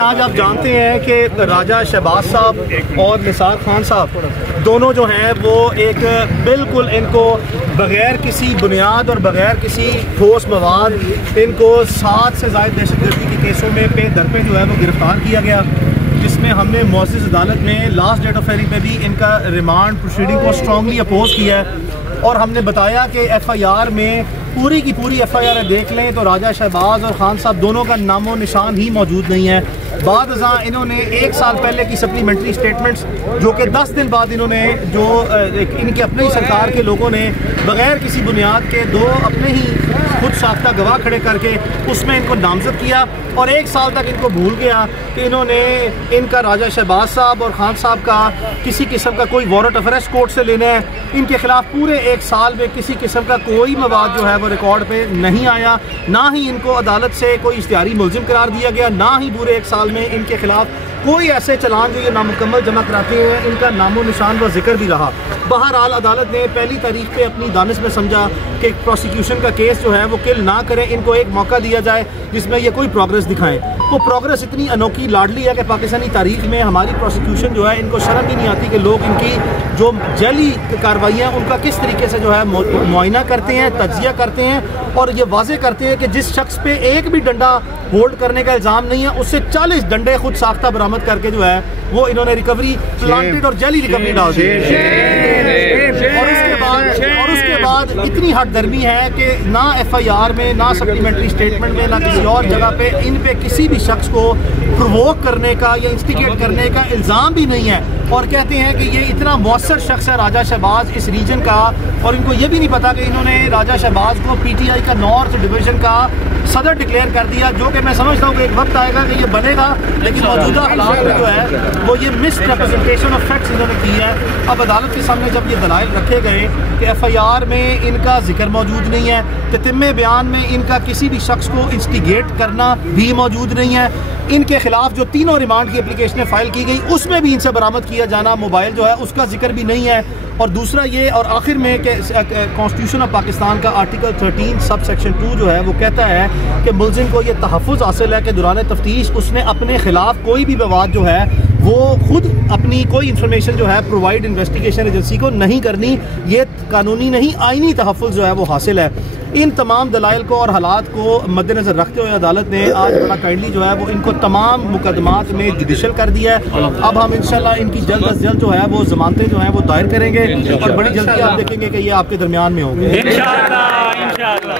آج آپ جانتے ہیں کہ راجہ شہباز صاحب اور نثار خان صاحب دونوں جو ہیں وہ ایک بالکل ان کو بغیر کسی بنیاد اور بغیر کسی ٹھوس مواد ان کو 7 سے زائد دہشت گردی کے کیسوں میں پہ در پہ جو ہے وہ گرفتار کیا گیا، جس میں ہم نے معزز عدالت میں لاسٹ ڈیٹ آف ہیئرنگ پہ بھی ان کا ریمانڈ پروسیڈنگ کو اسٹرانگلی اپوز کیا ہے، اور ہم نے بتایا کہ ایف آئی آر میں پوری کی پوری ایف آئی آر دیکھ لیں تو راجہ شہباز اور خان صاحب دونوں کا نام و نشان ہی موجود نہیں ہے۔ بعد ازاں انہوں نے 1 سال پہلے کی سپلیمنٹری سٹیٹمنٹس جو کہ 10 دن بعد انہوں نے جو ان کے اپنے ہی سرکار کے لوگوں نے بغیر کسی بنیاد کے 2 اپنے ہی خود ساختہ گواہ کھڑے کر کے اس میں ان کو نامزد کیا، اور 1 سال تک ان کو بھول گیا کہ انہوں نے ان کا راجہ شہباز صاحب اور خان صاحب کا کسی قسم کا کوئی وارنٹ آف اریسٹ کورٹ سے لینا ہے۔ ان کے خلاف پورے 1 سال میں کسی قسم کا کوئی مواد جو ہے وہ ریکارڈ پہ نہیں آیا، نہ ہی ان کو عدالت سے کوئی اشتہاری ملزم قرار دیا گیا، نہ ہی پورے 1 سال میں ان کے خلاف کوئی ایسے چلان جو یہ نامکمل جمع کراتے ہوئے ان کا نام و نشان و ذکر بھی رہا۔ بہرحال عدالت نے پہلی تاریخ پہ اپنی دانش میں سمجھا کہ پروسیکیوشن کا کیس جو ہے وہ کل نہ کریں، ان کو ایک موقع دیا جائے جس میں یہ کوئی پروگرس دکھائیں۔ وہ پروگرس اتنی انوکھی لاڈلی ہے کہ پاکستانی تاریخ میں ہماری پروسیکیوشن جو ہے ان کو شرم ہی نہیں آتی کہ لوگ ان کی جو جعلی کارروائیاں ان کا کس طریقے سے جو ہے معائنہ کرتے ہیں، تجزیہ کرتے ہیں، اور یہ واضح کرتے ہیں کہ جس شخص پہ ایک بھی ڈنڈا ہولڈ کرنے کا الزام نہیں ہے اس سے 40 ڈنڈے خود ساختہ برآمد کر کے جو ہے وہ انہوں نے ریکوری پلانٹڈ اور جعلی ریکوری ڈال دی، اور اس کے بعد اتنی ہٹ درمی ہے کہ نہ ایف آئی آر میں، نہ سپلیمنٹری سٹیٹمنٹ میں، نہ کسی اور جگہ پہ ان پہ کسی بھی شخص کو پرووک کرنے کا یا انسٹیگیٹ کرنے کا الزام بھی نہیں ہے، اور کہتے ہیں کہ یہ اتنا مؤثر شخص ہے راجہ شہباز اس ریجن کا، اور ان کو یہ بھی نہیں پتا کہ انہوں نے راجہ شہباز کو پی ٹی آئی کا نارتھ ڈویژن کا صدر ڈکلیئر کر دیا، جو کہ میں سمجھتا ہوں کہ ایک وقت آئے گا کہ یہ بنے گا، لیکن موجودہ حالات میں جو ہے وہ یہ مس ریپرزنٹیشن آف فیکٹس انہوں نے کی ہے۔ اب عدالت کے سامنے جب یہ دلائل رکھے گئے کہ ایف آئی آر میں ان کا ذکر موجود نہیں ہے، تتمہ بیان میں ان کا کسی بھی شخص کو انسٹیگیٹ کرنا بھی موجود نہیں ہے، ان کے خلاف جو 3 ریمانڈ کی اپلیکیشنیں فائل کی گئی اس میں بھی ان سے برآمد کیا جانا موبائل جو ہے اس کا ذکر بھی نہیں ہے، اور دوسرا یہ، اور آخر میں کہ کانسٹیٹیوشن آف پاکستان کا آرٹیکل 13 سب سیکشن 2 جو ہے وہ کہتا ہے کہ ملزم کو یہ تحفظ حاصل ہے کہ دوران تفتیش اس نے اپنے خلاف کوئی بھی مواد جو ہے وہ خود اپنی کوئی انفارمیشن جو ہے پرووائڈ انویسٹیگیشن ایجنسی کو نہیں کرنی، یہ قانونی نہیں آئینی تحفظ جو ہے وہ حاصل ہے۔ ان تمام دلائل کو اور حالات کو مد نظر رکھتے ہوئے عدالت نے آج بڑا کائنڈلی جو ہے وہ ان کو تمام مقدمات میں جوڈیشل کر دیا ہے۔ اب ہم انشاءاللہ ان کی جلد از جلد جو ہے وہ ضمانتیں جو ہیں وہ دائر کریں گے، اور بڑی جلدی آپ دیکھیں گے کہ یہ آپ کے درمیان میں ہوں گے انشاءاللہ۔